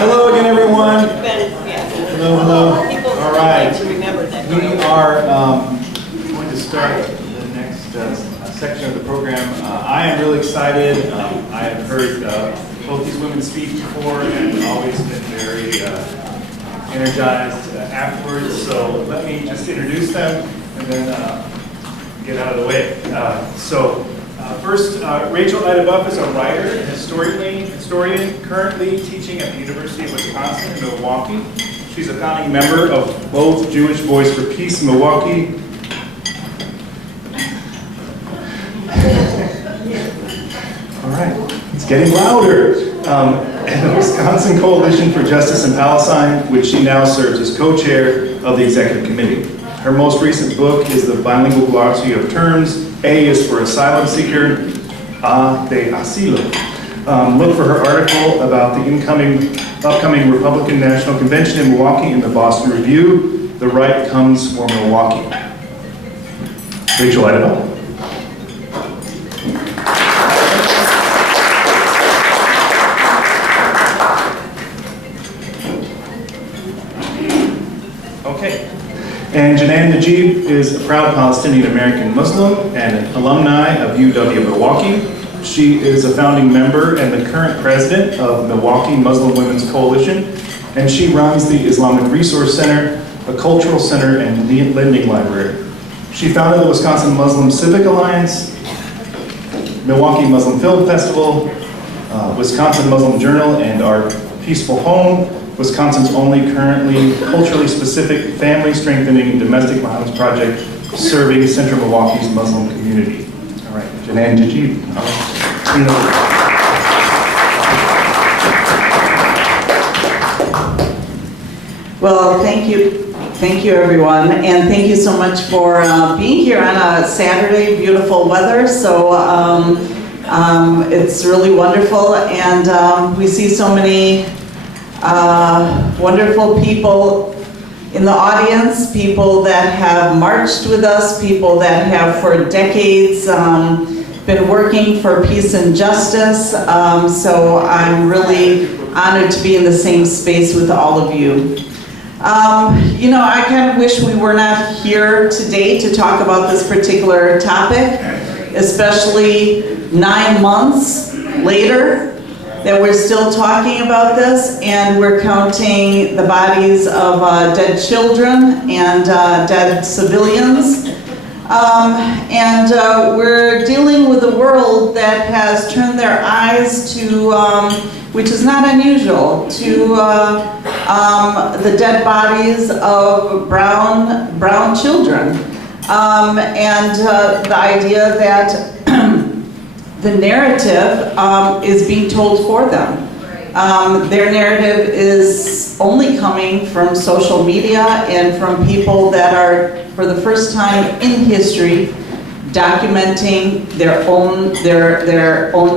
Hello again, everyone. Hello, hello. All right. We are going to start the next section of the program. I am really excited. I have heard both these women speak before and always been very energized afterwards. So let me just introduce them and then get out of the way. First, Rachel Ida is a writer and historian currently teaching at the University of Wisconsin in Milwaukee. She's a founding member of both Jewish Voice for Peace in Milwaukee. All right, it's getting louder. And the Wisconsin Coalition for Justice in Palestine, which she now serves as co-chair of the executive committee. Her most recent book is The Bilingual Glossary of Terms. A is for asylum seeker, A de asilo. Look for her article about the upcoming Republican National Convention in Milwaukee in the Boston Review, The Right Comes for Milwaukee. Rachel Ida. Okay. And Janan Najeeb is a proud Palestinian-American Muslim and an alumni of UW Milwaukee. She is a founding member and the current president of Milwaukee Muslim Women's Coalition, and she runs the Islamic Resource Center, a cultural center and lending library. She founded the Wisconsin Muslim Civic Alliance, Milwaukee Muslim Film Festival, Wisconsin Muslim Journal, and Our Peaceful Home, Wisconsin's only currently culturally specific family strengthening domestic violence project serving central Milwaukee's Muslim community. All right, Janan Najeeb. Well, thank you everyone, and thank you so much for being here on a Saturday, beautiful weather. So it's really wonderful, and we see so many wonderful people in the audience, people that have marched with us, people that have for decades been working for peace and justice. So I'm really honored to be in the same space with all of you. You know, I kind of wish we were not here today to talk about this particular topic, especially 9 months later that we're still talking about this, and we're counting the bodies of dead children and dead civilians. We're dealing with a world that has turned their eyes to, which is not unusual, to the dead bodies of brown children. The idea that the narrative is being told for them. Their narrative is only coming from social media and from people that are, for the first time in history, documenting their own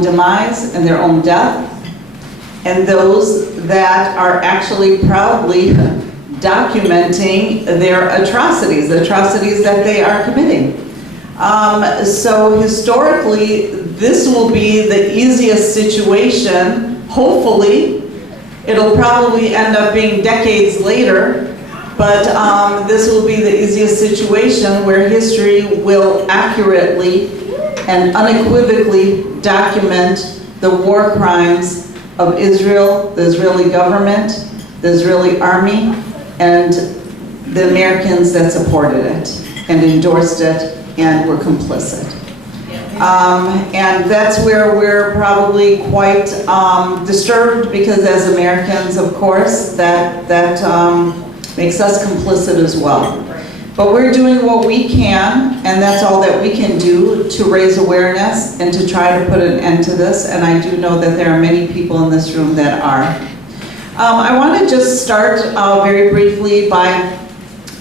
demise and their own death, and those that are actually proudly documenting their atrocities that they are committing. So historically, this will be the easiest situation. Hopefully, it'll probably end up being decades later, but this will be the easiest situation where history will accurately and unequivocally document the war crimes of Israel, the Israeli government, the Israeli army, and the Americans that supported it and endorsed it and were complicit. And that's where we're probably quite disturbed, because as Americans, of course, that makes us complicit as well. But we're doing what we can, and that's all that we can do to raise awareness and to try to put an end to this, and I do know that there are many people in this room that are. I want to just start very briefly by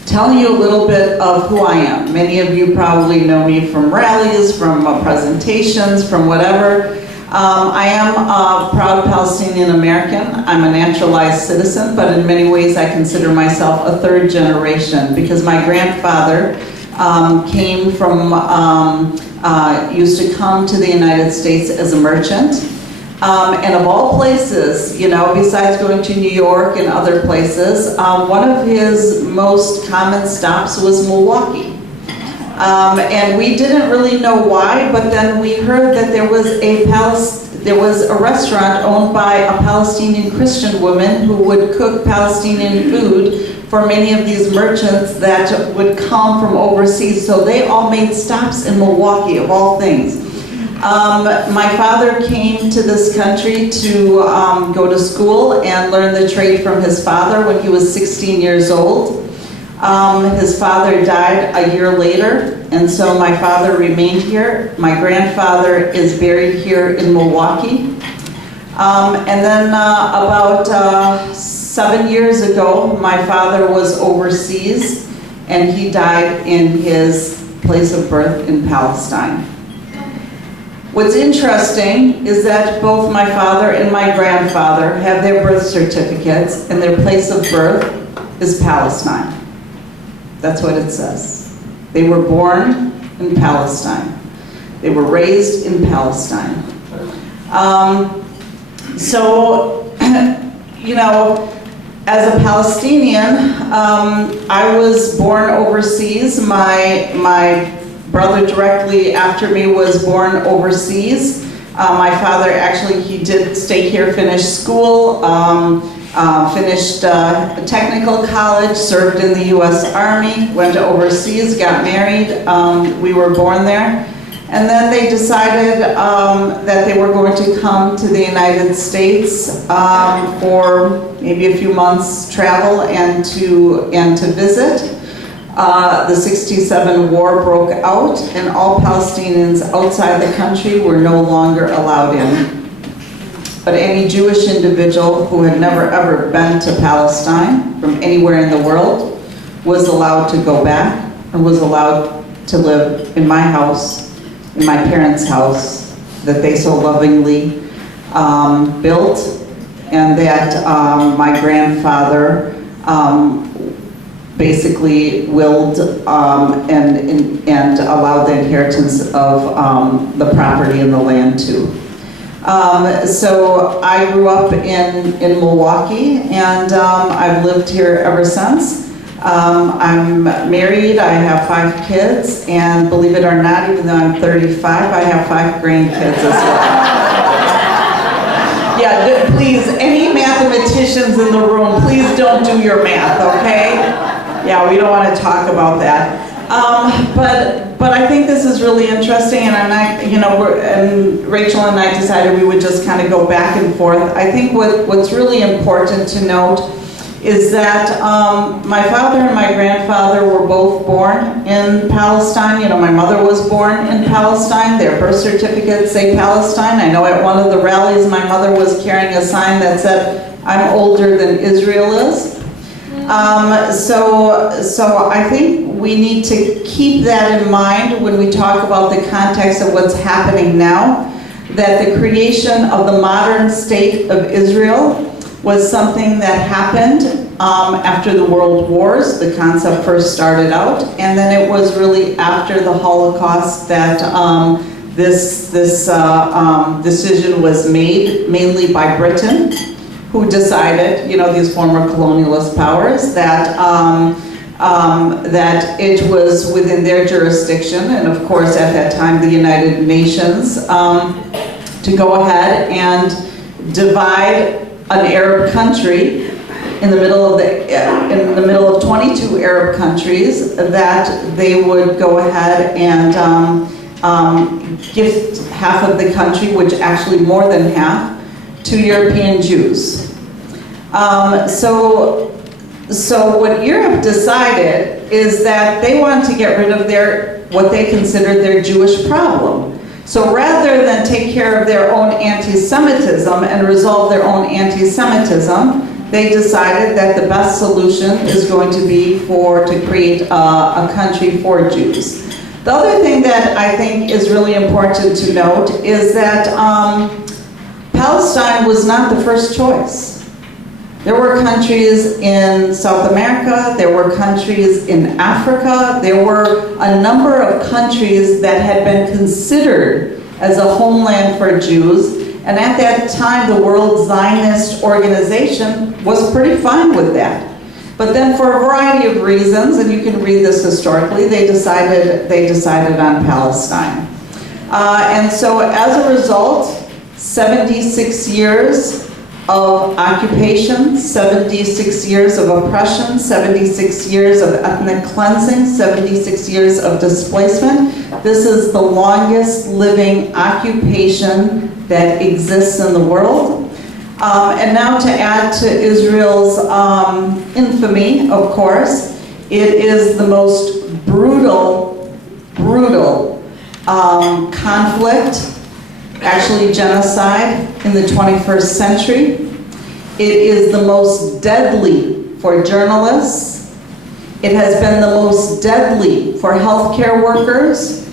telling you a little bit of who I am. Many of you probably know me from rallies, from presentations, from whatever. I am a proud Palestinian American. I'm a naturalized citizen, but in many ways I consider myself a third generation because my grandfather came from, used to come to the United States as a merchant. And of all places, you know, besides going to New York and other places, one of his most common stops was Milwaukee. And we didn't really know why, but then we heard that there was a restaurant owned by a Palestinian Christian woman who would cook Palestinian food for many of these merchants that would come from overseas. So they all made stops in Milwaukee, of all things. My father came to this country to go to school and learn the trade from his father when he was 16 years old. His father died a year later, and so my father remained here. My grandfather is buried here in Milwaukee. And then about 7 years ago, my father was overseas, and he died in his place of birth in Palestine. What's interesting is that both my father and my grandfather have their birth certificates, and their place of birth is Palestine. That's what it says. They were born in Palestine. They were raised in Palestine. So, you know, as a Palestinian, I was born overseas. My brother directly after me was born overseas. My father actually, he did stay here, finish school, finished technical college, served in the US Army, went overseas, got married. We were born there. And then they decided that they were going to come to the United States for maybe a few months travel and to visit. The '67 war broke out, and all Palestinians outside the country were no longer allowed in. But any Jewish individual who had never ever been to Palestine from anywhere in the world was allowed to go back and was allowed to live in my house, in my parents' house that they so lovingly built, and that my grandfather basically willed and allowed the inheritance of the property and the land to. So I grew up in Milwaukee, and I've lived here ever since. I'm married, I have 5 kids, and believe it or not, even though I'm 35, I have 5 grandkids as well. Yeah, please, any mathematicians in the room, please don't do your math, okay? Yeah, we don't want to talk about that. But I think this is really interesting, and and Rachel and I decided we would just kind of go back and forth. I think what's really important to note is that my father and my grandfather were both born in Palestine. You know, my mother was born in Palestine. Their birth certificates say Palestine. I know at one of the rallies my mother was carrying a sign that said, "I'm older than Israel is." So I think we need to keep that in mind when we talk about the context of what's happening now, that the creation of the modern state of Israel was something that happened after the world wars. The concept first started out, and then it was really after the Holocaust that this decision was made, mainly by Britain, who decided, you know, these former colonialist powers, that that it was within their jurisdiction, and of course at that time the United Nations, to go ahead and divide an Arab country in the middle of 22 Arab countries, that they would go ahead and gift half of the country, which actually more than half, to European Jews. So So what Europe decided is that they want to get rid of what they considered their Jewish problem. So rather than take care of their own anti-Semitism and resolve their own anti-Semitism, they decided that the best solution is going to be to create a country for Jews. The other thing that I think is really important to note is that Palestine was not the first choice. There were countries in South America, there were countries in Africa, there were a number of countries that had been considered as a homeland for Jews, and at that time the World Zionist Organization was pretty fine with that. But then for a variety of reasons, and you can read this historically, they decided on Palestine. And so as a result, 76 years of occupation, 76 years of oppression, 76 years of ethnic cleansing, 76 years of displacement. This is the longest living occupation that exists in the world. And now to add to Israel's infamy, of course, it is the most brutal conflict, actually genocide, in the 21st century. It is the most deadly for journalists. It has been the most deadly for healthcare workers,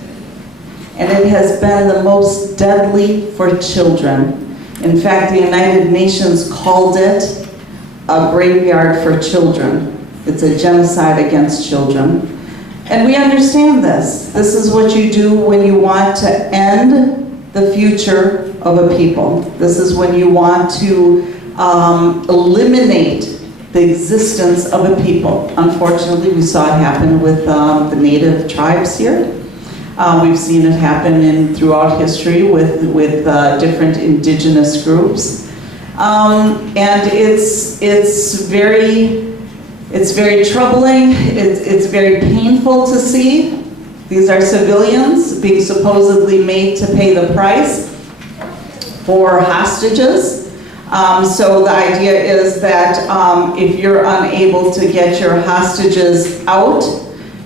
and it has been the most deadly for children. In fact, the United Nations called it a graveyard for children. It's a genocide against children. And we understand this. This is what you do when you want to end the future of a people. This is when you want to eliminate the existence of a people. Unfortunately, we saw it happen with the native tribes here. We've seen it happen throughout history with different indigenous groups. And it's very troubling, it's very painful to see. These are civilians being supposedly made to pay the price for hostages. So the idea is that if you're unable to get your hostages out,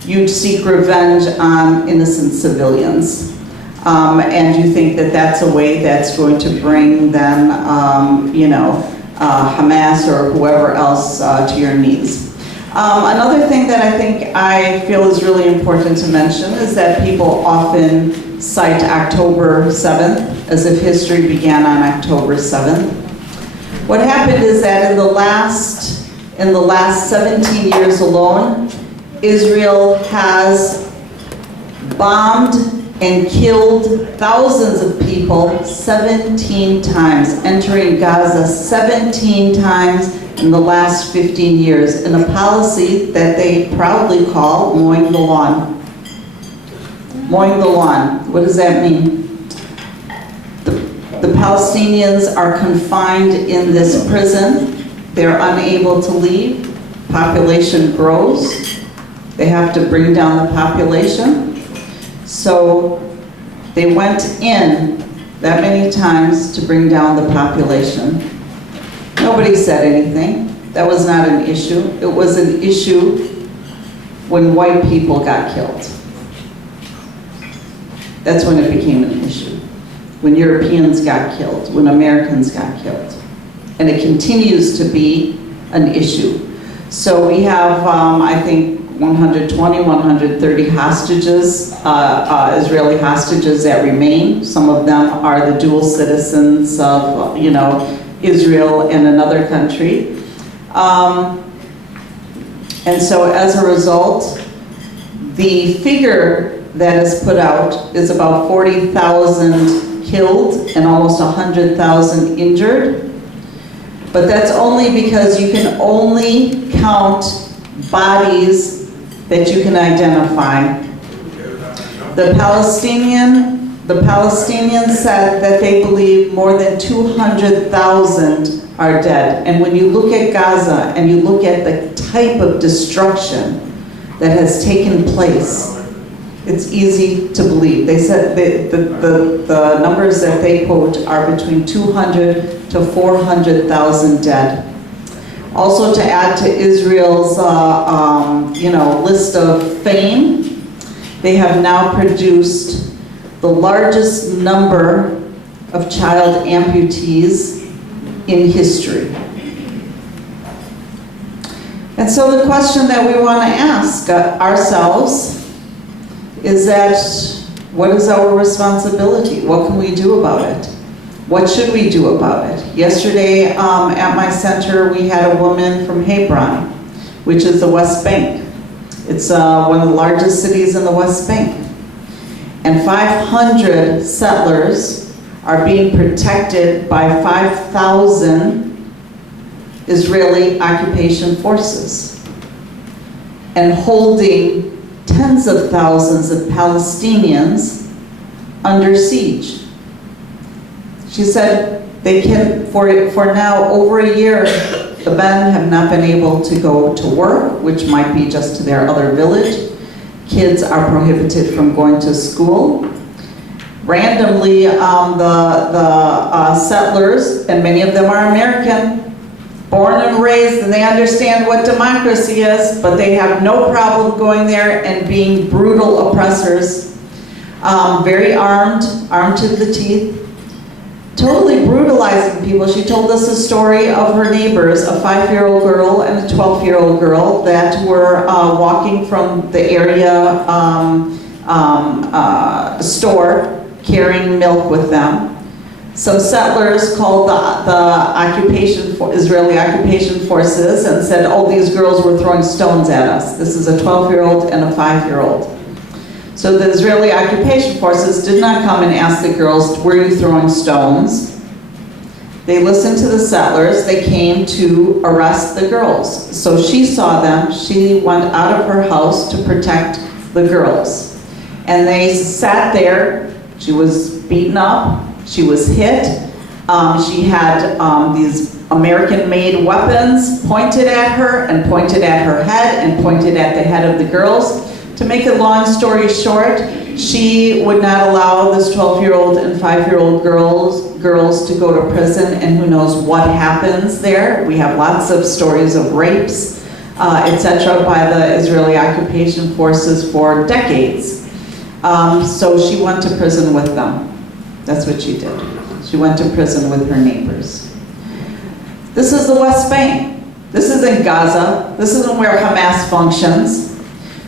you seek revenge on innocent civilians. And you think that that's a way that's going to bring then, Hamas or whoever else to your knees. Another thing that I feel is really important to mention is that people often cite October 7th as if history began on October 7th. What happened is that in the last 17 years alone, Israel has bombed and killed thousands of people 17 times, entering Gaza 17 times in the last 15 years, in a policy that they proudly call mowing the lawn. Mowing the lawn, what does that mean? The Palestinians are confined in this prison. They're unable to leave. Population grows. They have to bring down the population. So they went in that many times to bring down the population. Nobody said anything. That was not an issue. It was an issue when white people got killed. That's when it became an issue. When Europeans got killed, when Americans got killed. And it continues to be an issue. So we have, I think, 120, 130 hostages, Israeli hostages that remain. Some of them are the dual citizens of, Israel and another country. And so as a result, the figure that is put out is about 40,000 killed and almost 100,000 injured. But that's only because you can only count bodies that you can identify. The Palestinians said that they believe more than 200,000 are dead. And when you look at Gaza and you look at the type of destruction that has taken place, it's easy to believe. They said the numbers that they quote are between 200 to 400,000 dead. Also, to add to Israel's list of fame, they have now produced the largest number of child amputees in history. And so the question that we want to ask ourselves is that, what is our responsibility? What can we do about it? What should we do about it? Yesterday at my center, we had a woman from Hebron, which is the West Bank. It's one of the largest cities in the West Bank. And 500 settlers are being protected by 5,000 Israeli occupation forces and holding tens of thousands of Palestinians under siege. She said they can, for now, over a year, the men have not been able to go to work, which might be just to their other village. Kids are prohibited from going to school. Randomly, the settlers, and many of them are American, born and raised, and they understand what democracy is, but they have no problem going there and being brutal oppressors, very armed to the teeth, totally brutalizing people. She told us a story of her neighbors, a 5-year-old girl and a 12-year-old girl that were walking from the area store carrying milk with them. Some settlers called the Israeli occupation forces and said, oh, these girls were throwing stones at us. This is a 12-year-old and a 5-year-old. So the Israeli occupation forces did not come and ask the girls, were you throwing stones? They listened to the settlers. They came to arrest the girls. So she saw them. She went out of her house to protect the girls. And they sat there. She was beaten up. She was hit. She had these American-made weapons pointed at her and pointed at her head and pointed at the head of the girls. To make a long story short, she would not allow this 12-year-old and 5-year-old girls to go to prison, and who knows what happens there. We have lots of stories of rapes, etc., by the Israeli occupation forces for decades. So she went to prison with them. That's what she did. She went to prison with her neighbors. This is the West Bank. This isn't Gaza. This isn't where Hamas functions.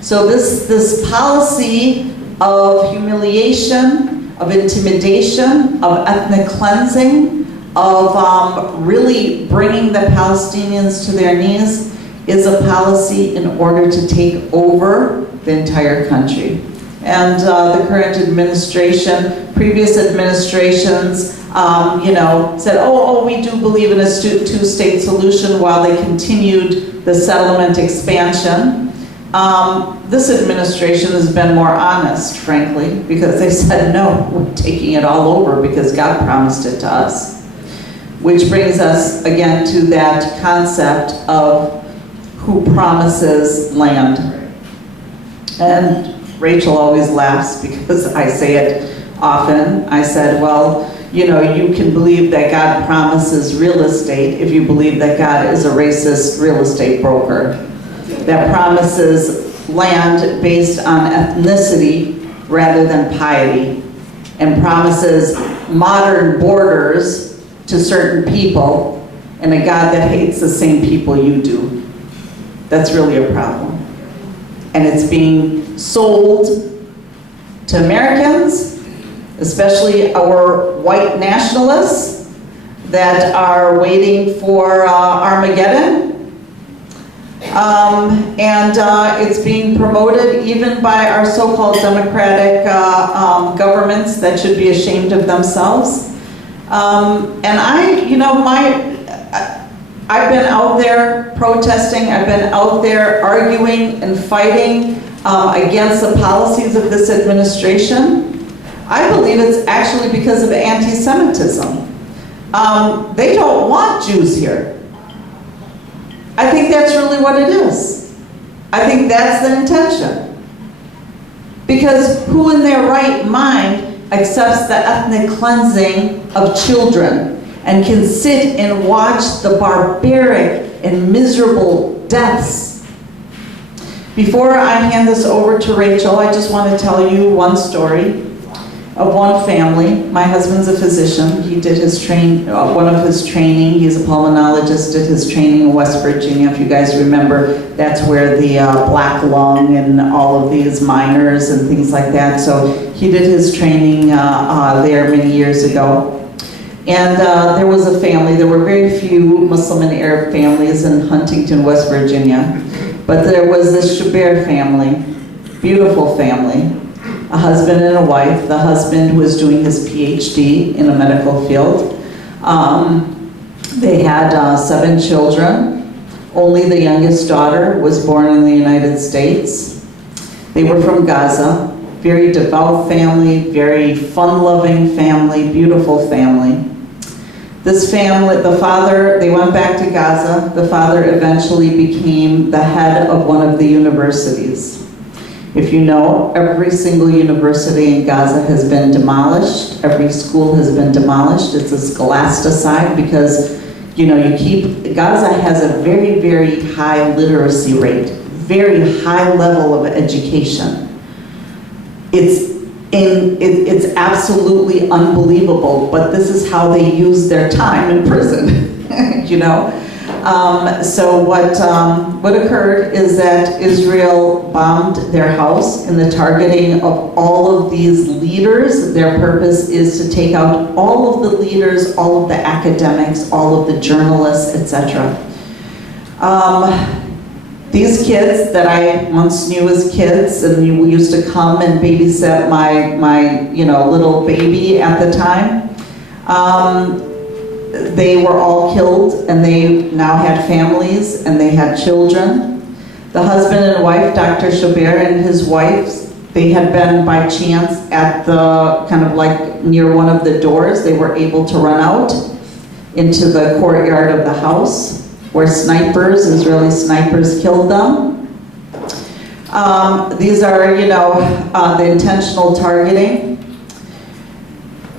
So this policy of humiliation, of intimidation, of ethnic cleansing, of really bringing the Palestinians to their knees is a policy in order to take over the entire country. And the current administration, previous administrations, said, oh, we do believe in a two-state solution while they continued the settlement expansion. This administration has been more honest, frankly, because they said, no, we're taking it all over because God promised it to us. Which brings us, again, to that concept of who promises land. And Rachel always laughs because I say it often. I said, well, you can believe that God promises real estate if you believe that God is a racist real estate broker that promises land based on ethnicity rather than piety, and promises modern borders to certain people, and a God that hates the same people you do. That's really a problem. And it's being sold to Americans, especially our white nationalists that are waiting for Armageddon. It's being promoted even by our so-called democratic governments that should be ashamed of themselves. I've been out there protesting, I've been out there arguing and fighting against the policies of this administration. I believe it's actually because of anti-Semitism. They don't want Jews here. I think that's really what it is. I think that's the intention. Because who in their right mind accepts the ethnic cleansing of children and can sit and watch the barbaric and miserable deaths. Before I hand this over to Rachel, I just want to tell you one story of one family. My husband's a physician. He did his one of his training. He's a pulmonologist, did his training in West Virginia. If you guys remember, that's where the black lung and all of these miners and things like that. So he did his training there many years ago. And there was a family. There were very few Muslim and Arab families in Huntington, West Virginia. But there was this Shabir family, beautiful family. A husband and a wife. The husband was doing his PhD in a medical field. They had 7 children. Only the youngest daughter was born in the United States. They were from Gaza. Very devout family, very fun-loving family, beautiful family. This family, the father, they went back to Gaza. The father eventually became the head of one of the universities. If you know, every single university in Gaza has been demolished. Every school has been demolished. It's a scholasticide because, you know, Gaza has a very, very high literacy rate, very high level of education. It's absolutely unbelievable, but this is how they use their time in prison, you know? So what occurred is that Israel bombed their house in the targeting of all of these leaders. Their purpose is to take out all of the leaders, all of the academics, all of the journalists, etc. These kids that I once knew as kids, and we used to come and babysit my little baby at the time, they were all killed, and they now had families, and they had children. The husband and wife, Dr. Shabir and his wife, they had been by chance at the, kind of like near one of the doors. They were able to run out into the courtyard of the house where snipers, Israeli snipers, killed them. These are, the intentional targeting.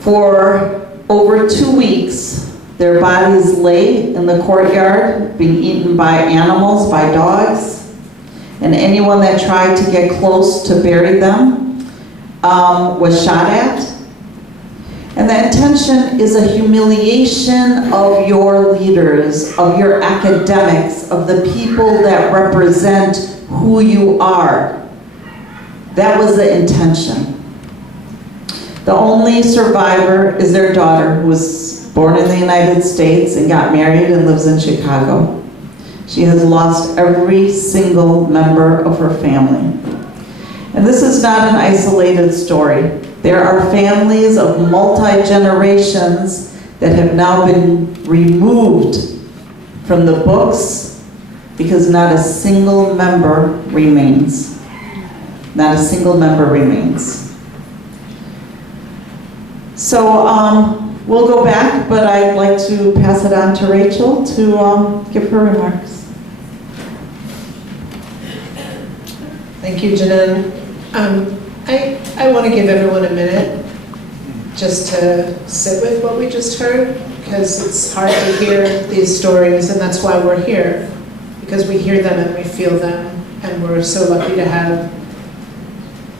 For over 2 weeks, their bodies lay in the courtyard, being eaten by animals, by dogs, and anyone that tried to get close to bury them was shot at. And the intention is a humiliation of your leaders, of your academics, of the people that represent who you are. That was the intention. The only survivor is their daughter, who was born in the United States and got married and lives in Chicago. She has lost every single member of her family. And this is not an isolated story. There are families of multi-generations that have now been removed from the books because not a single member remains. Not a single member remains. So we'll go back, but I'd like to pass it on to Rachel to give her remarks. Thank you, Janan. I want to give everyone a minute just to sit with what we just heard, because it's hard to hear these stories, and that's why we're here, because we hear them and we feel them, and we're so lucky to have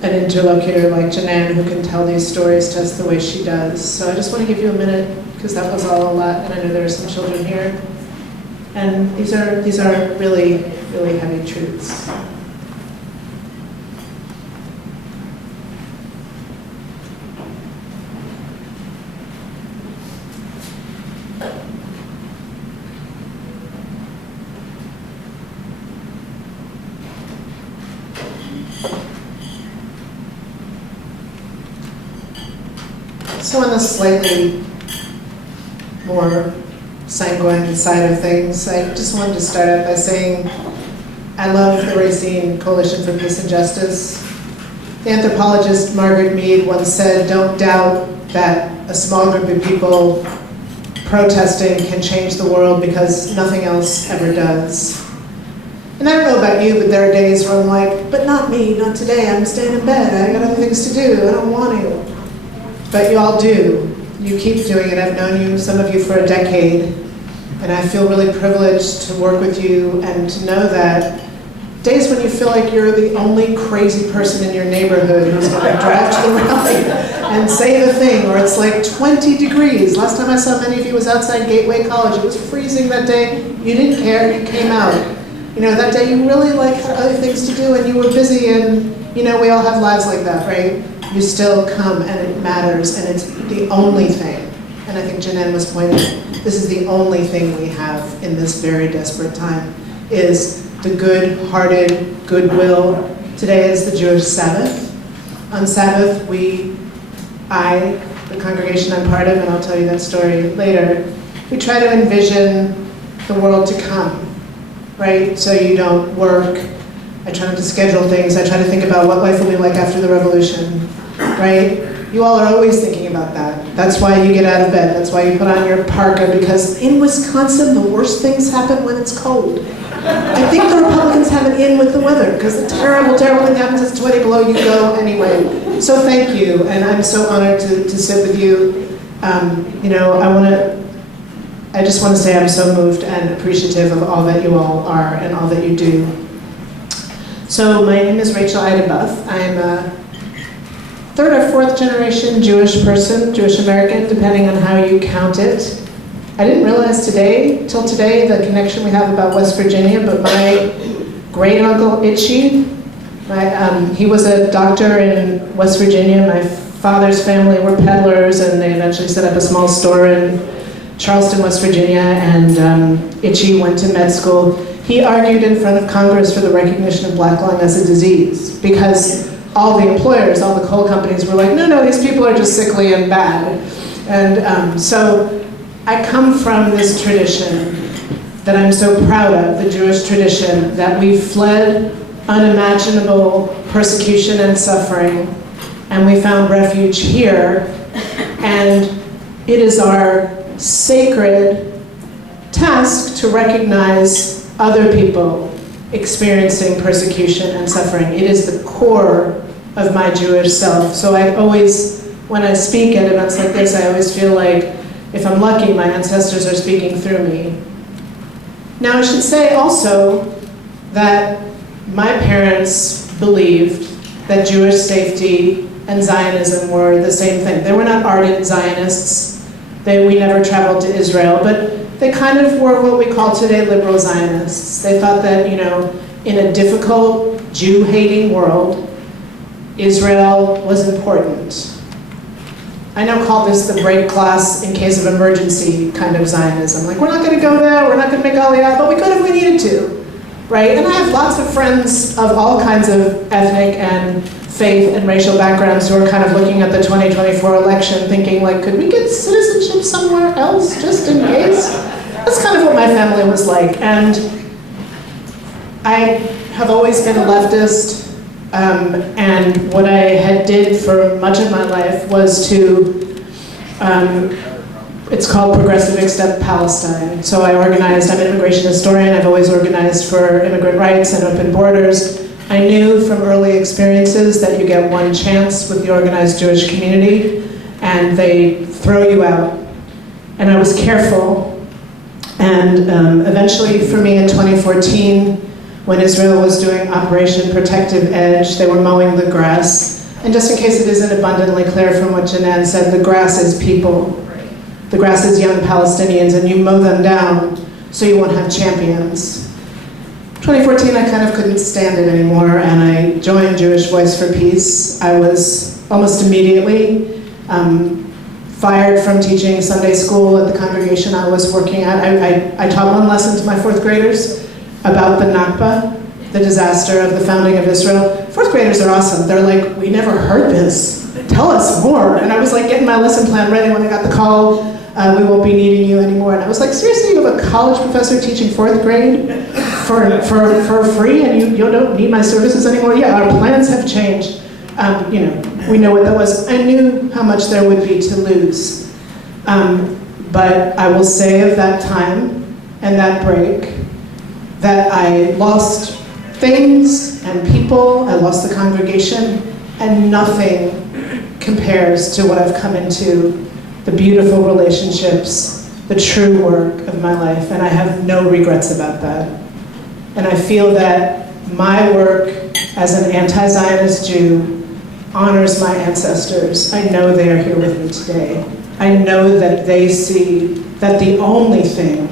an interlocutor like Janan who can tell these stories to us the way she does. So I just want to give you a minute, because that was all a lot, and I know there are some children here, and these are really, really heavy truths. So on the slightly more sanguine side of things, I just wanted to start out by saying I love the Racine Coalition for Peace and Justice. The anthropologist Margaret Mead once said, "Don't doubt that a small group of people protesting can change the world, because nothing else ever does." And I don't know about you, but there are days where I'm like, but not me, not today, I'm staying in bed, I got other things to do, I don't want to. But you all do. You keep doing it. I've known you, some of you, for a decade. And I feel really privileged to work with you and to know that days when you feel like you're the only crazy person in your neighborhood who's going to drive to the rally and say the thing, or it's like 20 degrees. Last time I saw many of you was outside Gateway College. It was freezing that day. You didn't care. You came out. You know, that day you really like had other things to do and you were busy, and you know, we all have lives like that, right? You still come and it matters, and it's the only thing. And I think Janan was pointing, this is the only thing we have in this very desperate time, is the good-hearted goodwill. Today is the Jewish Sabbath. On Sabbath, the congregation I'm part of, and I'll tell you that story later, we try to envision the world to come, right? So you don't work. I try not to schedule things. I try to think about what life will be like after the revolution, right? You all are always thinking about that. That's why you get out of bed. That's why you put on your parka, because in Wisconsin, the worst things happen when it's cold. I think the Republicans have it in with the weather, because the terrible, terrible thing happens, it's 20 below, you go anyway. So thank you, and I'm so honored to sit with you. You know, I just want to say I'm so moved and appreciative of all that you all are and all that you do. So my name is Rachel Eidenbuff. I'm a third or fourth generation Jewish person, Jewish American, depending on how you count it. I didn't realize till today, the connection we have about West Virginia, but my great uncle Itchy, he was a doctor in West Virginia. My father's family were peddlers, and they eventually set up a small store in Charleston, West Virginia, and Itchy went to med school. He argued in front of Congress for the recognition of black lung as a disease, because all the employers, all the coal companies were like, no, these people are just sickly and bad. And so I come from this tradition that I'm so proud of, the Jewish tradition, that we fled unimaginable persecution and suffering, and we found refuge here, and it is our sacred task to recognize other people experiencing persecution and suffering. It is the core of my Jewish self. So I always, when I speak at events like this, I always feel like, if I'm lucky, my ancestors are speaking through me. Now I should say also that my parents believed that Jewish safety and Zionism were the same thing. They were not ardent Zionists. We never traveled to Israel, but they kind of were what we call today liberal Zionists. They thought that, you know, in a difficult Jew-hating world, Israel was important. I now call this the break glass in case of emergency kind of Zionism. Like, we're not going to go there, we're not going to make Aliyah, but we could if we needed to, right? And I have lots of friends of all kinds of ethnic and faith and racial backgrounds who are kind of looking at the 2024 election thinking, like, could we get citizenship somewhere else just in case? That's kind of what my family was like. And I have always been a leftist. And what I had did for much of my life was to, it's called Progressive Accept Palestine. So I organized, I'm an immigration historian, I've always organized for immigrant rights and open borders. I knew from early experiences that you get one chance with the organized Jewish community, and they throw you out. And I was careful. And eventually for me in 2014, when Israel was doing Operation Protective Edge, they were mowing the grass. And just in case it isn't abundantly clear from what Janan said, the grass is people. The grass is young Palestinians, and you mow them down so you won't have champions. 2014, I kind of couldn't stand it anymore, and I joined Jewish Voice for Peace. I was almost immediately fired from teaching Sunday school at the congregation I was working at. I taught one lesson to my fourth graders about the Nakba, the disaster of the founding of Israel. Fourth graders are awesome. They're like, we never heard this. Tell us more. And I was like getting my lesson plan ready when I got the call, we won't be needing you anymore. And I was like, seriously, you have a college professor teaching fourth grade for free and you don't need my services anymore? Yeah, our plans have changed. You know, we know what that was. I knew how much there would be to lose. But I will say of that time and that break, that I lost things and people, I lost the congregation, and nothing compares to what I've come into, the beautiful relationships the true work of my life, and I have no regrets about that. And I feel that my work as an anti-Zionist Jew honors my ancestors. I know they are here with me today. I know that they see that the only thing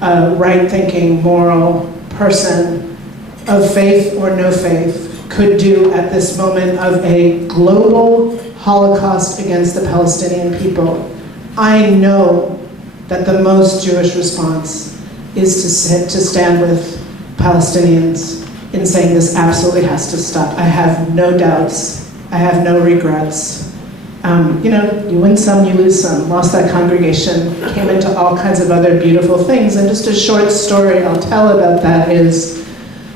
a right-thinking, moral person of faith or no faith could do at this moment of a global Holocaust against the Palestinian people. I know that the most Jewish response is to stand with Palestinians in saying this absolutely has to stop. I have no doubts. I have no regrets. You win some, you lose some. Lost that congregation, came into all kinds of other beautiful things. And just a short story I'll tell about that is,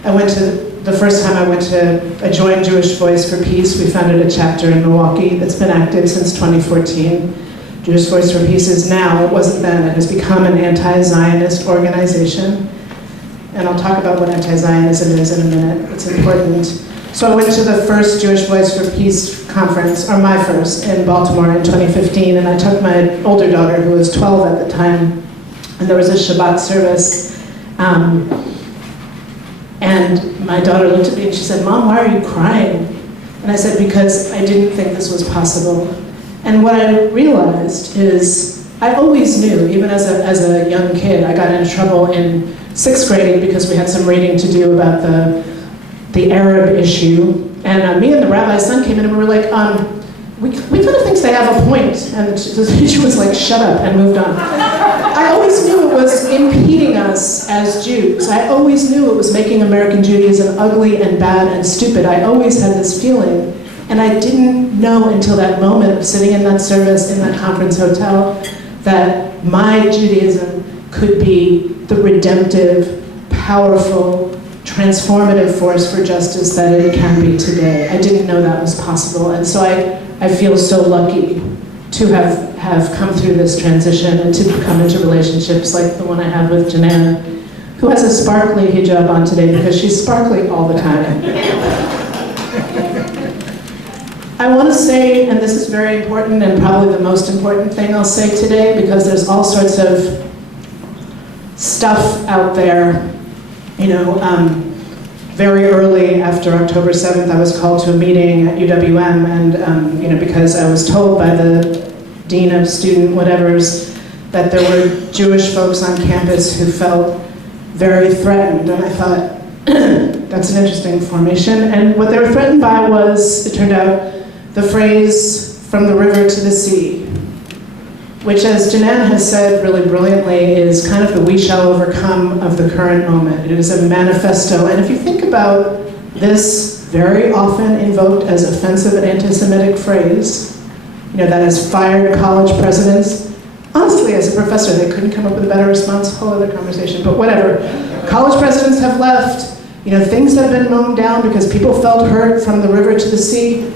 the first time I joined Jewish Voice for Peace. We founded a chapter in Milwaukee that's been active since 2014. Jewish Voice for Peace is now, it wasn't then, it has become an anti-Zionist organization. And I'll talk about what anti-Zionism is in a minute, it's important. So I went to the first Jewish Voice for Peace conference, or my first, in Baltimore in 2015, and I took my older daughter, who was 12 at the time, and there was a Shabbat service, and my daughter looked at me and she said, "Mom, why are you crying?" And I said, "Because I didn't think this was possible." And what I realized is, I always knew, even as a young kid, I got in trouble in 6th grade because we had some reading to do about the Arab issue. And me and the rabbi's son came in and we were like, we kind of think they have a point. And the teacher was like, "Shut up," and moved on. I always knew it was impeding us as Jews. I always knew it was making American Judaism ugly and bad and stupid. I always had this feeling. And I didn't know until that moment of sitting in that service in that conference hotel that my Judaism could be the redemptive, powerful, transformative force for justice that it can be today. I didn't know that was possible. And so I feel so lucky to have come through this transition and to come into relationships like the one I have with Janan, who has a sparkly hijab on today because she's sparkly all the time. I want to say, and this is very important and probably the most important thing I'll say today, because there's all sorts of stuff out there. Very early after October 7th, I was called to a meeting at UWM, and because I was told by the dean of student whatevers that there were Jewish folks on campus who felt very threatened, and I thought, that's an interesting formation. And what they were threatened by was, it turned out, the phrase, "from the river to the sea," which, as Janan has said really brilliantly, is kind of the "we shall overcome" of the current moment. It is a manifesto, and if you think about this very often invoked as offensive and anti-Semitic phrase, that has fired college presidents. Honestly, as a professor, they couldn't come up with a better response, whole other conversation, but whatever. College presidents have left, things have been mown down because people felt hurt from the river to the sea.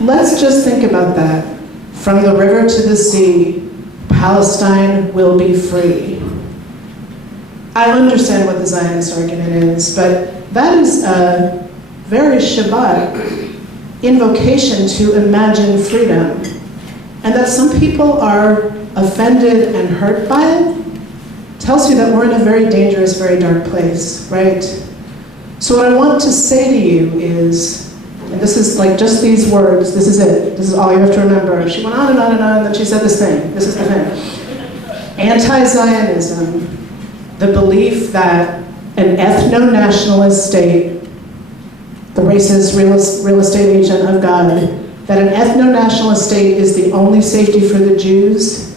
Let's just think about that. From the river to the sea, Palestine will be free. I understand what the Zionist argument is, but that is a very Shabbat invocation to imagine freedom. And that some people are offended and hurt by it tells you that we're in a very dangerous, very dark place, right? So what I want to say to you is, and this is like just these words, this is it. This is all you have to remember. She went on and on and on, and then she said this thing. This is the thing. Anti-Zionism, the belief that an ethno-nationalist state, the racist real estate agent of God, that an ethno-nationalist state is the only safety for the Jews,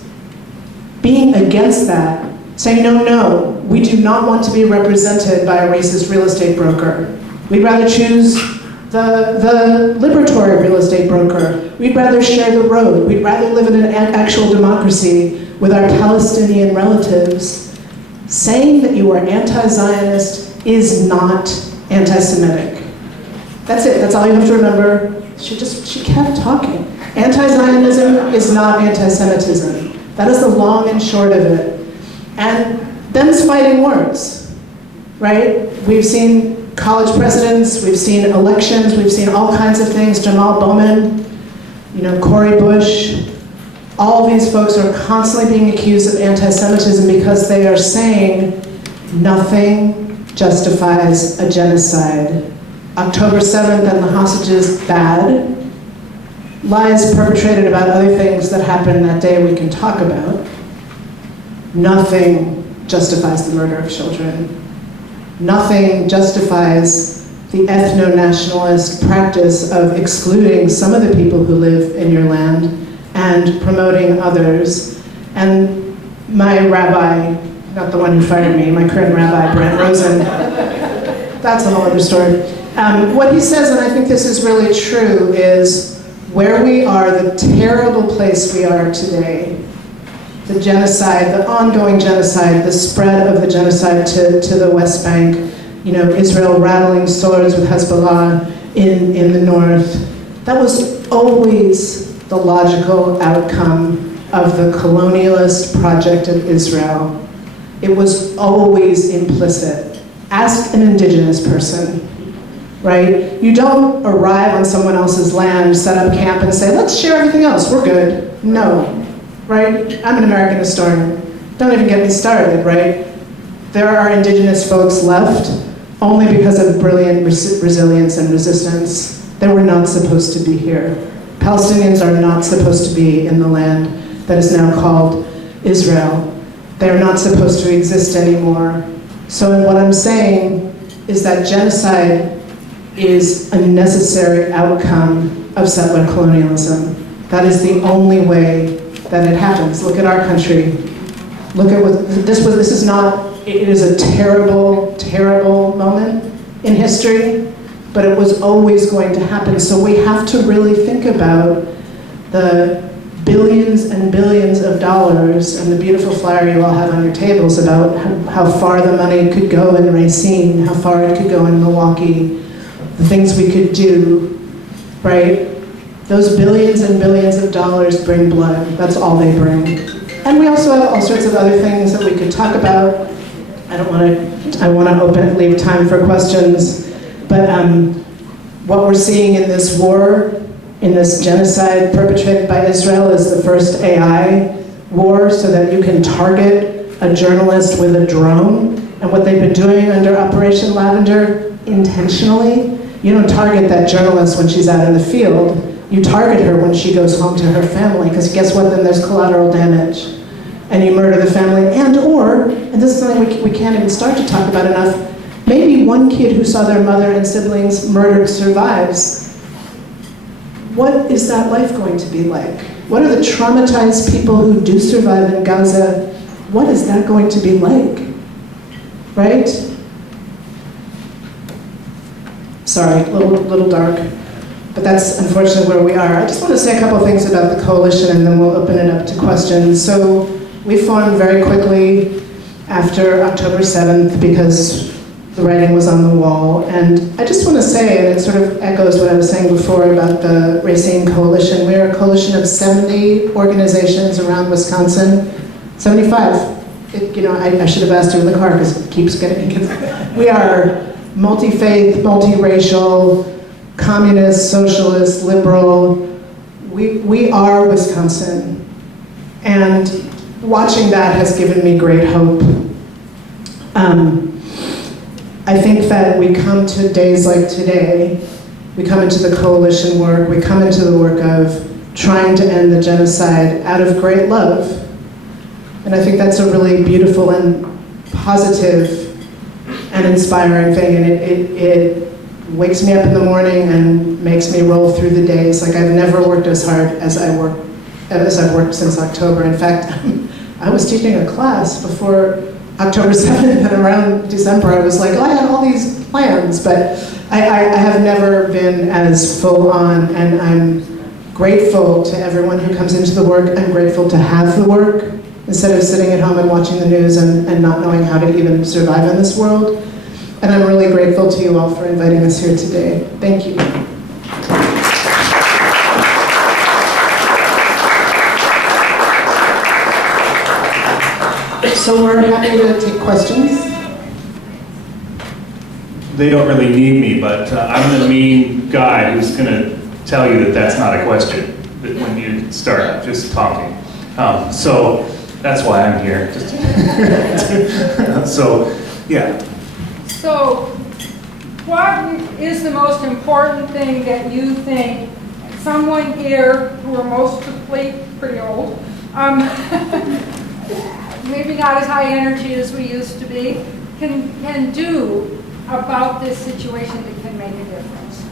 being against that, saying, no, we do not want to be represented by a racist real estate broker. We'd rather choose the liberatory real estate broker. We'd rather share the road. We'd rather live in an actual democracy with our Palestinian relatives. Saying that you are anti-Zionist is not anti-Semitic. That's it, that's all you have to remember. She kept talking. Anti-Zionism is not anti-Semitism. That is the long and short of it. And them's fighting words, right? We've seen college presidents, we've seen elections, we've seen all kinds of things, Jamal Bowman, Cori Bush, All these folks are constantly being accused of anti-Semitism because they are saying nothing justifies a genocide. October 7th and the hostages, bad. Lies perpetrated about other things that happened that day we can talk about. Nothing justifies the murder of children. Nothing justifies the ethno-nationalist practice of excluding some of the people who live in your land and promoting others. And my rabbi, not the one who fired me, my current rabbi, Brent Rosen, that's a whole other story. What he says, and I think this is really true, is where we are, the terrible place we are today, the genocide, the ongoing genocide, the spread of the genocide to the West Bank, you know, Israel rattling swords with Hezbollah in the north, that was always the logical outcome of the colonialist project of Israel. It was always implicit. Ask an indigenous person. Right? You don't arrive on someone else's land, set up camp, and say, let's share everything else, we're good. No, right? I'm an American historian. Don't even get me started, right? There are indigenous folks left only because of brilliant resilience and resistance. They were not supposed to be here. Palestinians are not supposed to be in the land that is now called Israel. They are not supposed to exist anymore. So what I'm saying is that genocide is a necessary outcome of settler colonialism. That is the only way that it happens. Look at our country. Look at what, this is not, it is a terrible, terrible moment in history, but it was always going to happen. So we have to really think about the billions and billions of dollars and the beautiful flyer you all have on your tables about how far the money could go in Racine, how far it could go in Milwaukee, the things we could do, right? Those billions and billions of dollars bring blood. That's all they bring. And we also have all sorts of other things that we could talk about. I want to leave time for questions. But what we're seeing in this war, in this genocide perpetrated by Israel, is the first AI war, so that you can target a journalist with a drone. And what they've been doing under Operation Lavender intentionally, you don't target that journalist when she's out in the field. You target her when she goes home to her family, because guess what, then there's collateral damage. And you murder the family, and this is something we can't even start to talk about enough, maybe one kid who saw their mother and siblings murdered survives. What is that life going to be like? What are the traumatized people who do survive in Gaza? What is that going to be like? Right? Sorry, a little dark, but that's unfortunately where we are. I just want to say a couple things about the coalition, and then we'll open it up to questions. So we formed very quickly after October 7th because the writing was on the wall. And I just want to say, and it sort of echoes what I was saying before about the Racine Coalition, we are a coalition of 70 organizations around Wisconsin, 75. I should have asked you in the car because it keeps getting, we are multi-faith, multi-racial, communist, socialist, liberal. We are Wisconsin. And watching that has given me great hope. I think that we come to days like today, we come into the coalition work, we come into the work of trying to end the genocide out of great love. And I think that's a really beautiful and positive and inspiring thing, and it wakes me up in the morning and makes me roll through the days. Like, I've never worked as hard as I've worked since October. In fact, I was teaching a class before October 7th, and around December I was like, oh, I had all these plans, but I have never been as full on, and I'm grateful to everyone who comes into the work. I'm grateful to have the work, instead of sitting at home and watching the news and not knowing how to even survive in this world. And I'm really grateful to you all for inviting us here today. Thank you. So we're happy to take questions. They don't really need me, but I'm the mean guy who's going to tell you that that's not a question when you start just talking. So that's why I'm here. So, yeah. So, what is the most important thing that you think someone here, who are mostly pretty old, maybe not as high energy as we used to be, can do about this situation that can make a difference?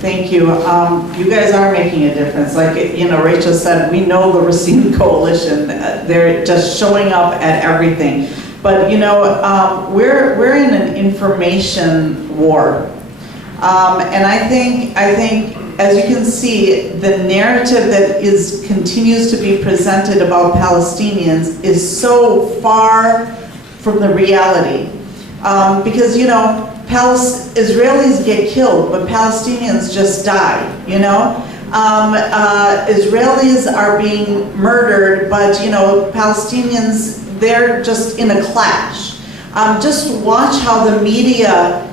Thank you. You guys are making a difference. Like, Rachel said, we know the Racine Coalition. They're just showing up at everything. But, we're in an information war. And I think, as you can see, the narrative that continues to be presented about Palestinians is so far from the reality. Because, Israelis get killed, but Palestinians just die, Israelis are being murdered, but, Palestinians, they're just in a clash. Just watch how the media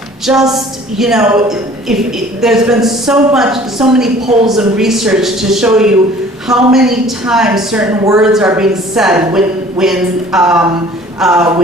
there's been so many polls and research to show you how many times certain words are being said when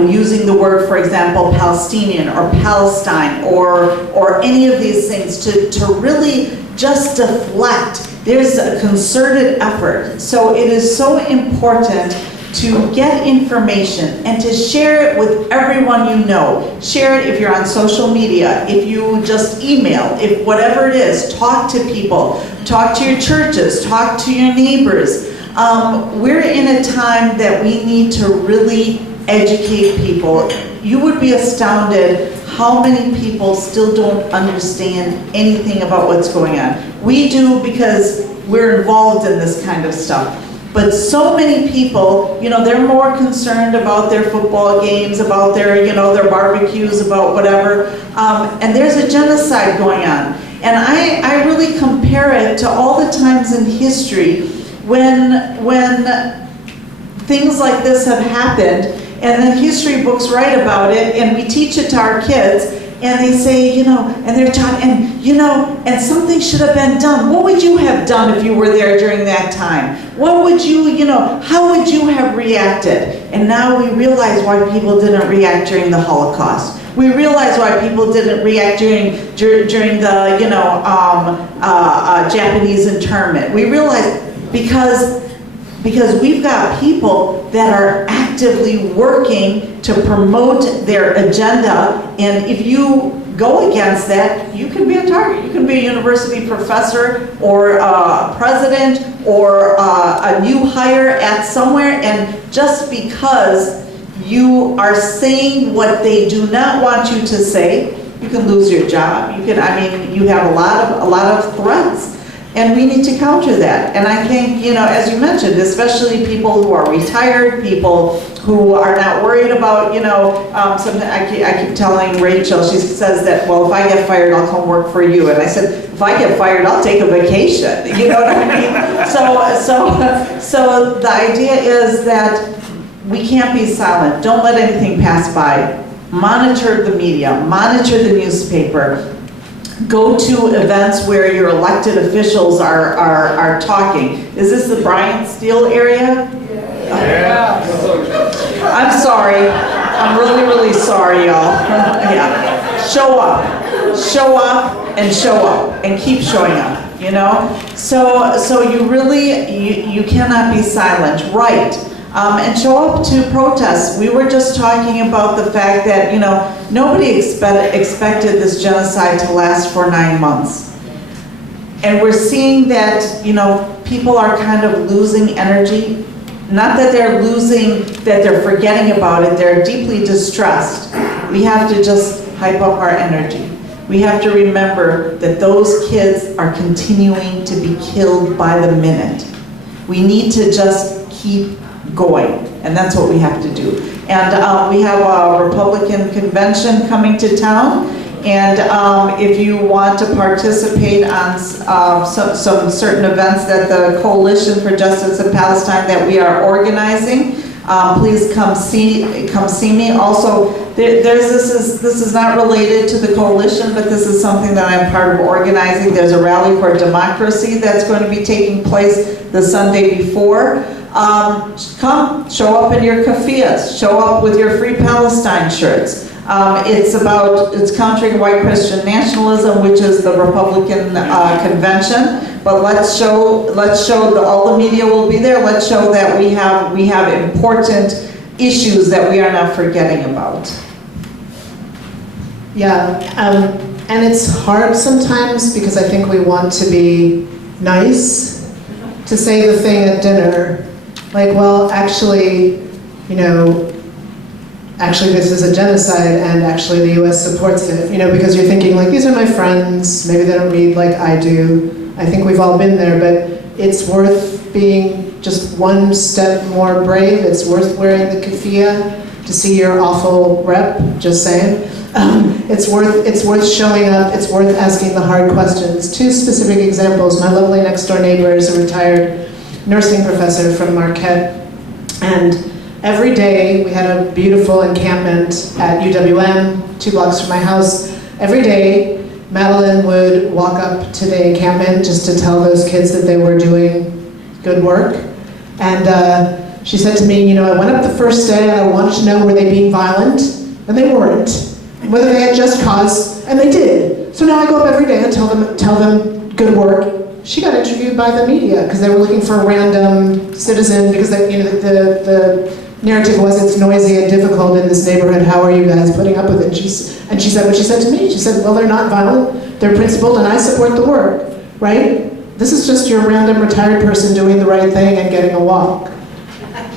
using the word, for example, Palestinian or Palestine or any of these things to really just deflect. There's a concerted effort. So it is so important to get information and to share it with everyone you know. Share it if you're on social media, if you just email, if whatever it is, talk to people, talk to your churches, talk to your neighbors. We're in a time that we need to really educate people. You would be astounded how many people still don't understand anything about what's going on. We do because we're involved in this kind of stuff. But so many people, they're more concerned about their football games, about their barbecues, about whatever. And there's a genocide going on. And I really compare it to all the times in history when things like this have happened, and then history books write about it, and we teach it to our kids, and they say, and they're taught, and something should have been done. What would you have done if you were there during that time? What would how would you have reacted? And now we realize why people didn't react during the Holocaust. We realize why people didn't react during the, Japanese internment. We realize because we've got people that are actively working to promote their agenda, and if you go against that, you can be a target. You can be a university professor or a president or a new hire at somewhere, and just because you are saying what they do not want you to say, you can lose your job. You have a lot of threats. And we need to counter that. And I think, as you mentioned, especially people who are retired, people who are not worried about, something. I keep telling Rachel, she says that, well, if I get fired, I'll come work for you. And I said, if I get fired, I'll take a vacation. You know what I mean? So the idea is that we can't be silent. Don't let anything pass by. Monitor the media, monitor the newspaper. Go to events where your elected officials are talking. Is this the Bryant Steele area? Yeah. I'm sorry. I'm really, really sorry, y'all. Yeah. Show up, and keep showing up. So you really, you cannot be silent, right? And show up to protests. We were just talking about the fact that, nobody expected this genocide to last for 9 months. And we're seeing that, people are kind of losing energy. Not that they're forgetting about it, they're deeply distressed. We have to just hype up our energy. We have to remember that those kids are continuing to be killed by the minute. We need to just keep going, and that's what we have to do. And we have a Republican convention coming to town, and if you want to participate on some certain events that the Coalition for Justice in Palestine that we are organizing, Please come see me. Also, this is not related to the coalition, but this is something that I'm part of organizing. There's a rally for democracy that's going to be taking place the Sunday before. Come, show up in your keffiyehs, show up with your Free Palestine shirts. It's countering white Christian nationalism, which is the Republican convention. But let's show that all the media will be there. Let's show that we have important issues that we are not forgetting about. Yeah, and it's hard sometimes because I think we want to be nice, to say the thing at dinner, like, well, actually, actually this is a genocide and actually the US supports it, because you're thinking like, these are my friends, maybe they don't read like I do. I think we've all been there, but it's worth being just one step more brave. It's worth wearing the keffiyeh to see your awful rep, just saying. It's worth showing up, it's worth asking the hard questions. Two specific examples. My lovely next door neighbor is a retired nursing professor from Marquette, and every day we had a beautiful encampment at UWM, 2 blocks from my house. Every day, Madeline would walk up to the encampment just to tell those kids that they were doing good work. And she said to me, I went up the first day and I wanted to know, were they being violent? And they weren't. And whether they had just cause, and they did. So now I go up every day and tell them good work. She got interviewed by the media because they were looking for a random citizen because the narrative was it's noisy and difficult in this neighborhood. How are you guys putting up with it? And she said what she said to me. She said, well, they're not violent, they're principled, and I support the work, right? This is just your random retired person doing the right thing and getting a walk.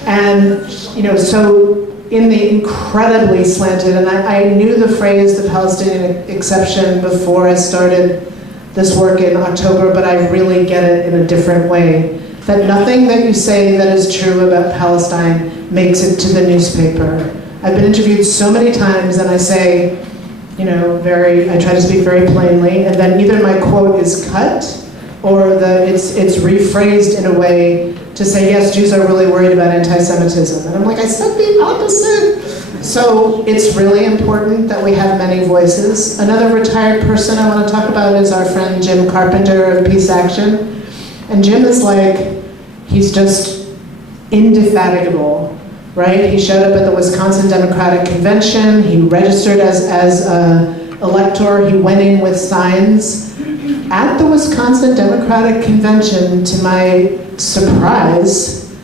And, so in the incredibly slanted, and I knew the phrase, the Palestinian exception, before I started this work in October, but I really get it in a different way. That nothing that you say that is true about Palestine makes it to the newspaper. I've been interviewed so many times and I say, I try to speak very plainly, and then either my quote is cut or it's rephrased in a way to say, yes, Jews are really worried about anti-Semitism. And I'm like, I said the opposite. So it's really important that we have many voices. Another retired person I want to talk about is our friend Jim Carpenter of Peace Action. And Jim is like, he's just indefatigable, right? He showed up at the Wisconsin Democratic Convention. He registered as an elector. He went in with signs. At the Wisconsin Democratic Convention, to my surprise,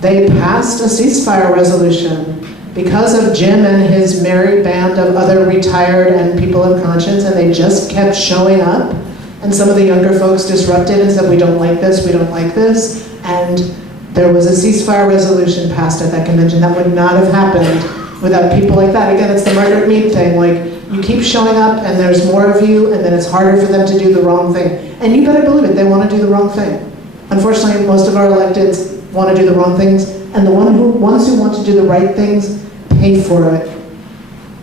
they passed a ceasefire resolution because of Jim and his merry band of other retired and people of conscience, and they just kept showing up. And some of the younger folks disrupted and said, we don't like this, we don't like this. And there was a ceasefire resolution passed at that convention. That would not have happened without people like that. Again, it's the Margaret Mead thing. Like, you keep showing up and there's more of you, and then it's harder for them to do the wrong thing. And you better believe it, they want to do the wrong thing. Unfortunately, most of our electeds want to do the wrong things, and the ones who want to do the right things pay for it,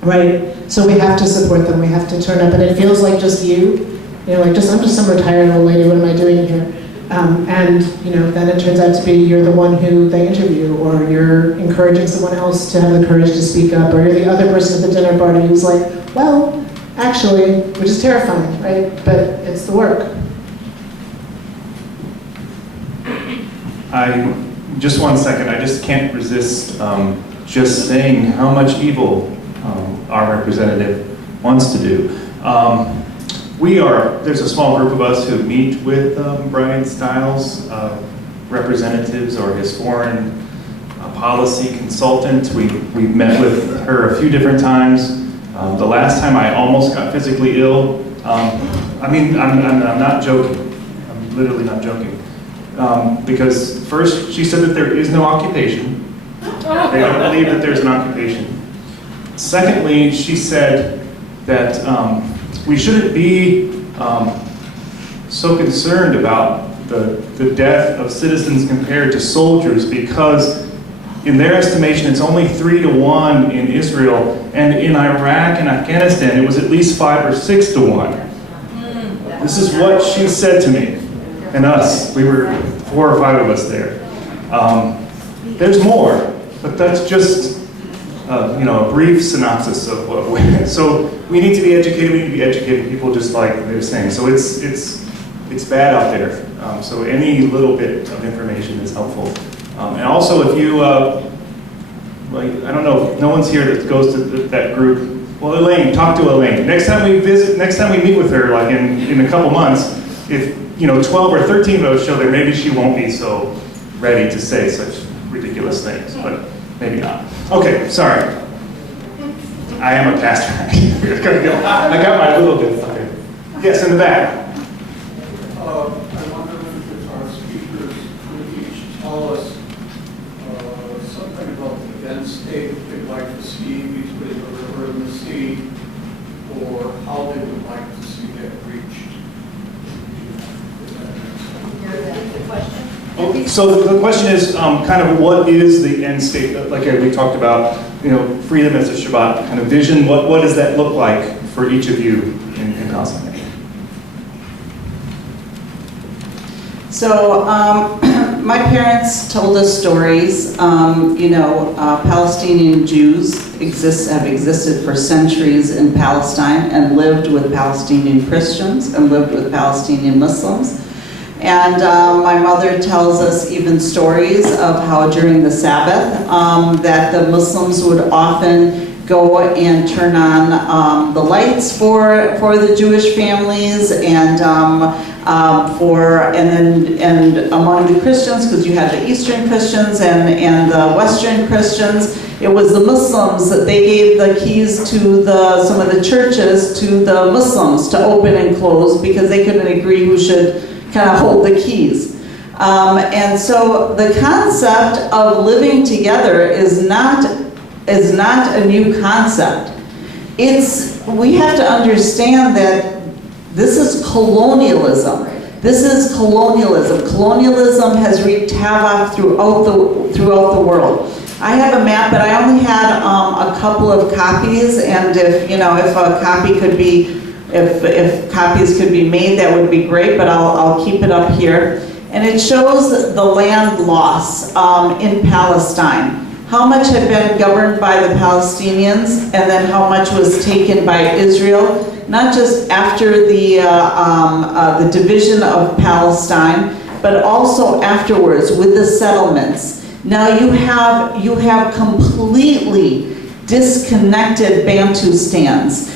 right? So we have to support them, we have to turn up, and it feels like just I'm just some retired old lady, what am I doing here? And then it turns out to be you're the one who they interview, or you're encouraging someone else to have the courage to speak up, or you're the other person at the dinner party who's like, well, actually, which is terrifying, right? But it's the work. Just 1 second, I just can't resist just saying how much evil our representative wants to do. There's a small group of us who meet with Brian Stiles, representatives, or his foreign policy consultant. We've met with her a few different times. The last time I almost got physically ill. I'm not joking. I'm literally not joking. Because first, she said that there is no occupation. They don't believe that there's an occupation. Secondly, she said that we shouldn't be so concerned about the death of citizens compared to soldiers, because in their estimation it's only 3 to 1 in Israel, and in Iraq and Afghanistan it was at least 5 or 6 to 1. This is what she said to me and us. We were 4 or 5 of us there. There's more. But that's just, a brief synopsis of what so we need to be educated, we need to be educating people just like they're saying. So it's bad out there. So any little bit of information is helpful. And also if you, I don't know, if no one's here that goes to that group. Well, Elaine, talk to Elaine. Next time we meet with her, like in a couple months, if 12 or 13 votes show there, maybe she won't be so ready to say such ridiculous things, but maybe not. Okay, sorry. I am a pastor. I got my little bit. Okay. Yes, in the back. I wonder if our speakers could each tell us something about the end state they'd like to see between the river and the sea, or how they would like to see that reached. So the question is kind of what is the end state, like we talked about, freedom as a Shabbat kind of vision. What does that look like for each of you in Palestine? So my parents told us stories. Palestinian Jews have existed for centuries in Palestine and lived with Palestinian Christians and lived with Palestinian Muslims. And my mother tells us even stories of how during the Sabbath that the Muslims would often go and turn on the lights for the Jewish families and among the Christians, because you had the Eastern Christians and the Western Christians, it was the Muslims that they gave the keys to some of the churches to the Muslims to open and close because they couldn't agree who should kind of hold the keys. And so the concept of living together is not a new concept. We have to understand that this is colonialism. This is colonialism. Colonialism has wreaked havoc throughout the world. I have a map, but I only had a couple of copies, and if copies could be made, that would be great, but I'll keep it up here. And it shows the land loss in Palestine. How much had been governed by the Palestinians, and then how much was taken by Israel, not just after the division of Palestine, but also afterwards with the settlements. Now you have completely disconnected Bantustans.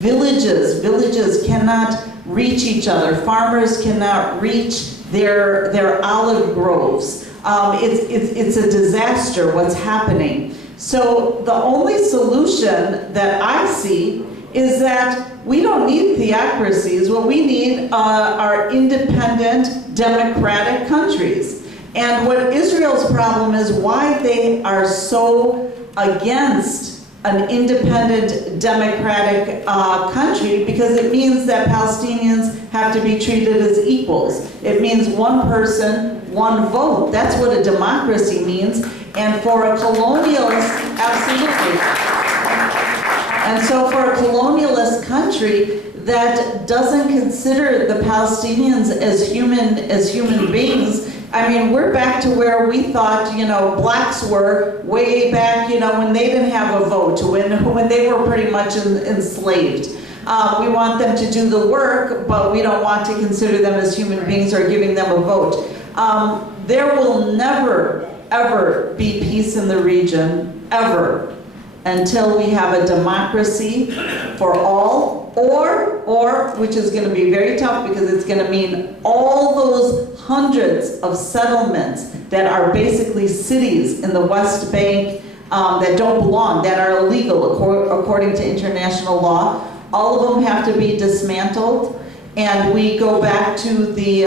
Villages cannot reach each other. Farmers cannot reach their olive groves. It's a disaster what's happening. So the only solution that I see is that we don't need theocracies. What we need are independent, democratic countries. And what Israel's problem is why they are so against an independent, democratic country, because it means that Palestinians have to be treated as equals. It means one person, one vote. That's what a democracy means. And for a colonialist, absolutely. And so for a colonialist country that doesn't consider the Palestinians as human beings, I mean, we're back to where we thought, blacks were way back, when they didn't have a vote, when they were pretty much enslaved. We want them to do the work, but we don't want to consider them as human beings or giving them a vote. There will never, ever be peace in the region, ever, until we have a democracy for all, or which is going to be very tough because it's going to mean all those hundreds of settlements that are basically cities in the West Bank that don't belong, that are illegal according to international law. All of them have to be dismantled, and we go back to the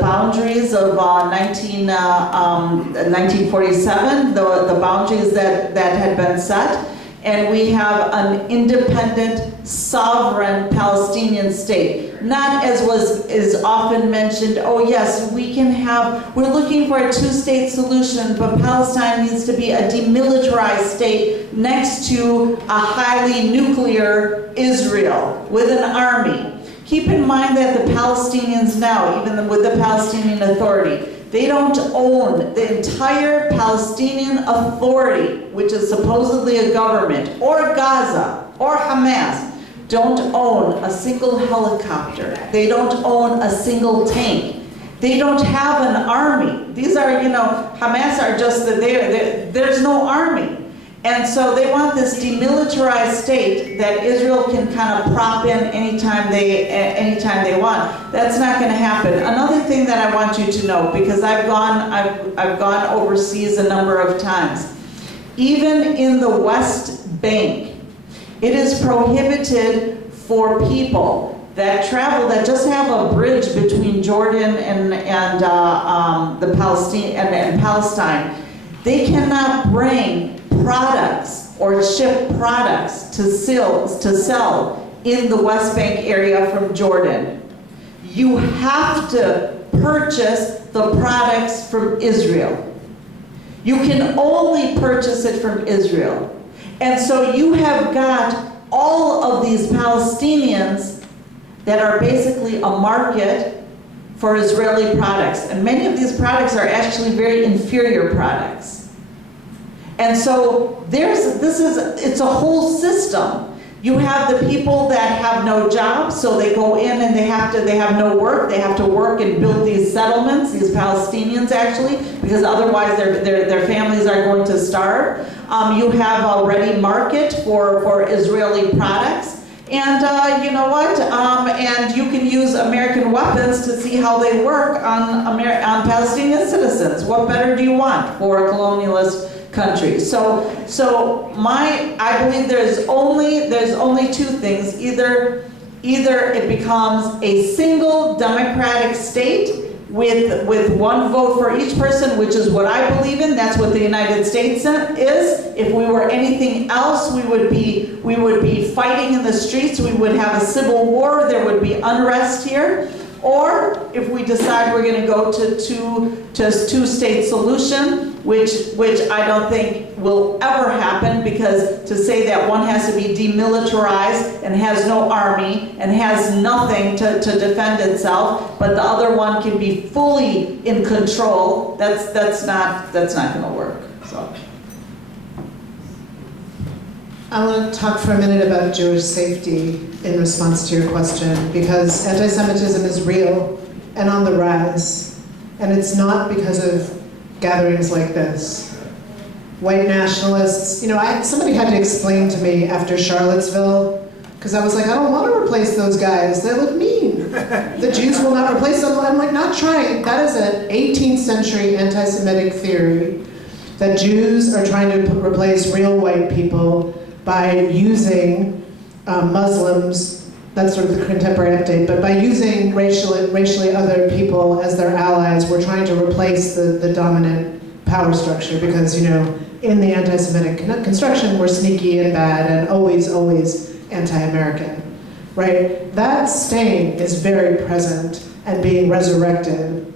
boundaries of 1947, the boundaries that had been set, and we have an independent, sovereign Palestinian state. Not as is often mentioned, oh yes, we're looking for a two-state solution, but Palestine needs to be a demilitarized state next to a highly nuclear Israel with an army. Keep in mind that the Palestinians now, even with the Palestinian Authority, They don't own the entire Palestinian Authority, which is supposedly a government, or Gaza, or Hamas, don't own a single helicopter. They don't own a single tank. They don't have an army. These are, Hamas are just, there's no army. And so they want this demilitarized state that Israel can kind of prop in anytime they want. That's not going to happen. Another thing that I want you to know, because I've gone overseas a number of times. Even in the West Bank, it is prohibited for people that travel, that just have a bridge between Jordan and Palestine. They cannot bring products or ship products to sell in the West Bank area from Jordan. You have to purchase the products from Israel. You can only purchase it from Israel. And so you have got all of these Palestinians that are basically a market for Israeli products. And many of these products are actually very inferior products. And so it's a whole system. You have the people that have no jobs, so they go in and they have no work. They have to work and build these settlements, these Palestinians actually, because otherwise their families are going to starve. You have a ready market for Israeli products. And you know what? And you can use American weapons to see how they work on Palestinian citizens. What better do you want for a colonialist country? So I believe there's only two things. Either it becomes a single democratic state with one vote for each person, which is what I believe in. That's what the United States is. If we were anything else, we would be fighting in the streets. We would have a civil war. There would be unrest here. Or if we decide we're going to go to two-state solution, which I don't think will ever happen, because to say that one has to be demilitarized and has no army and has nothing to defend itself, but the other one can be fully in control, that's not going to work. So. I want to talk for a minute about Jewish safety in response to your question, because anti-Semitism is real and on the rise, and it's not because of gatherings like this. White nationalists, somebody had to explain to me after Charlottesville, because I was like, I don't want to replace those guys, they look mean. The Jews will not replace them. I'm like, not trying. That is an 18th century anti-Semitic theory, that Jews are trying to replace real white people by using Muslims, that's sort of the contemporary update, but by using racially other people as their allies, we're trying to replace the dominant power structure, because, in the anti-Semitic construction, we're sneaky and bad and always anti-American, right? That stain is very present and being resurrected.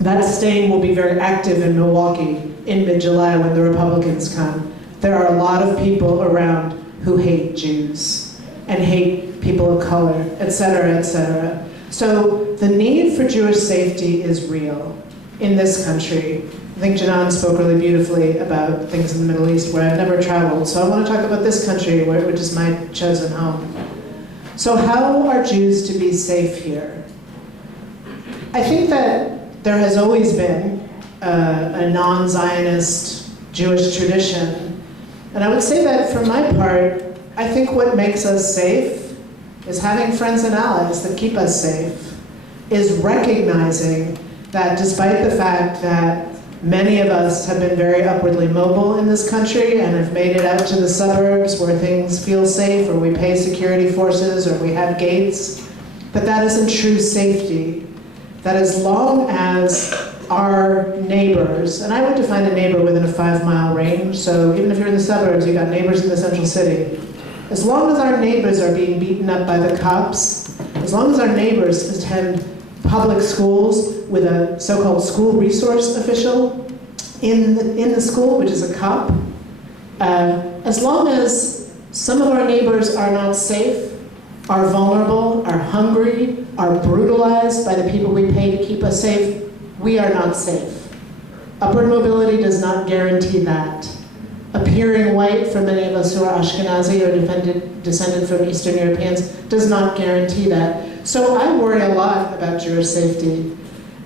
That stain will be very active in Milwaukee in mid-July when the Republicans come. There are a lot of people around who hate Jews and hate people of color, et cetera, et cetera. So the need for Jewish safety is real in this country. I think Janan spoke really beautifully about things in the Middle East where I've never traveled. So I want to talk about this country, which is my chosen home. So how are Jews to be safe here? I think that there has always been a non-Zionist Jewish tradition. And I would say that for my part, I think what makes us safe is having friends and allies that keep us safe, is recognizing that despite the fact that many of us have been very upwardly mobile in this country and have made it out to the suburbs where things feel safe, or we pay security forces, or we have gates, that isn't true safety. That as long as our neighbors, and I would define a neighbor within a 5-mile range, so even if you're in the suburbs, you've got neighbors in the central city. As long as our neighbors are being beaten up by the cops, as long as our neighbors attend public schools with a so-called school resource official in the school, which is a cop, as long as some of our neighbors are not safe, are vulnerable, are hungry, are brutalized by the people we pay to keep us safe, we are not safe. Upward mobility does not guarantee that. Appearing white for many of us who are Ashkenazi or descended from Eastern Europeans does not guarantee that. So I worry a lot about Jewish safety.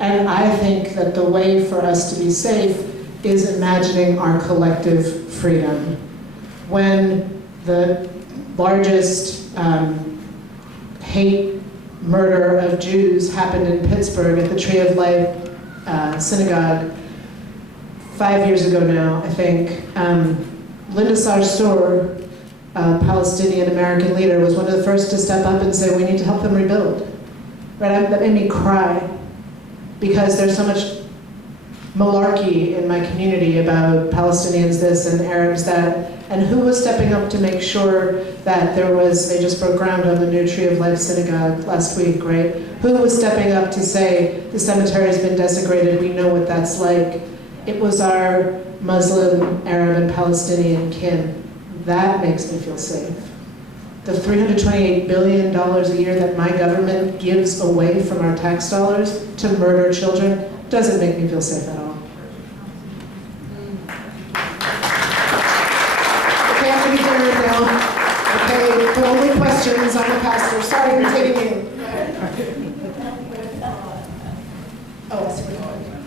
And I think that the way for us to be safe is imagining our collective freedom. When the largest hate murder of Jews happened in Pittsburgh at the Tree of Life synagogue 5 years ago now, I think, Linda Sarsour, a Palestinian-American leader, was one of the first to step up and say, we need to help them rebuild. Right? That made me cry, because there's so much malarkey in my community about Palestinians this and Arabs that, and who was stepping up to make sure that they just broke ground on the new Tree of Life synagogue last week, right? Who was stepping up to say, the cemetery has been desecrated, we know what that's like. It was our Muslim, Arab, and Palestinian kin. That makes me feel safe. The $328 billion a year that my government gives away from our tax dollars to murder children doesn't make me feel safe at all. Okay, I'm gonna be done now. Okay, the only questions on the pastor. Sorry, we're taking you. Oh, I see where you're going.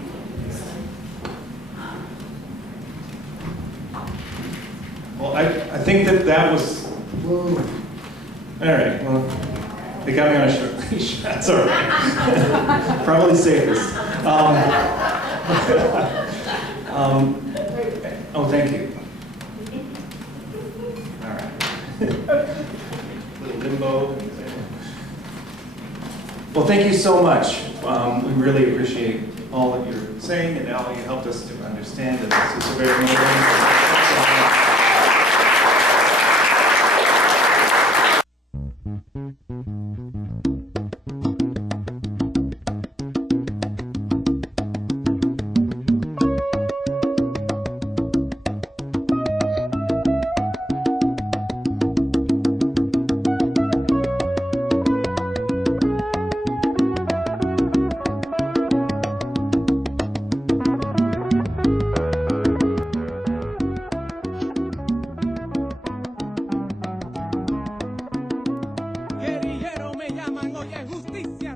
Well, I think that was, whoa. All right, well, they got me on a short leash. That's all right. Probably safest. Oh, thank you. All right. Little limbo. Well, thank you so much. We really appreciate all that you're saying and how you helped us to understand that this is a very motivating. Guerrillero me llaman, hoy es justicia.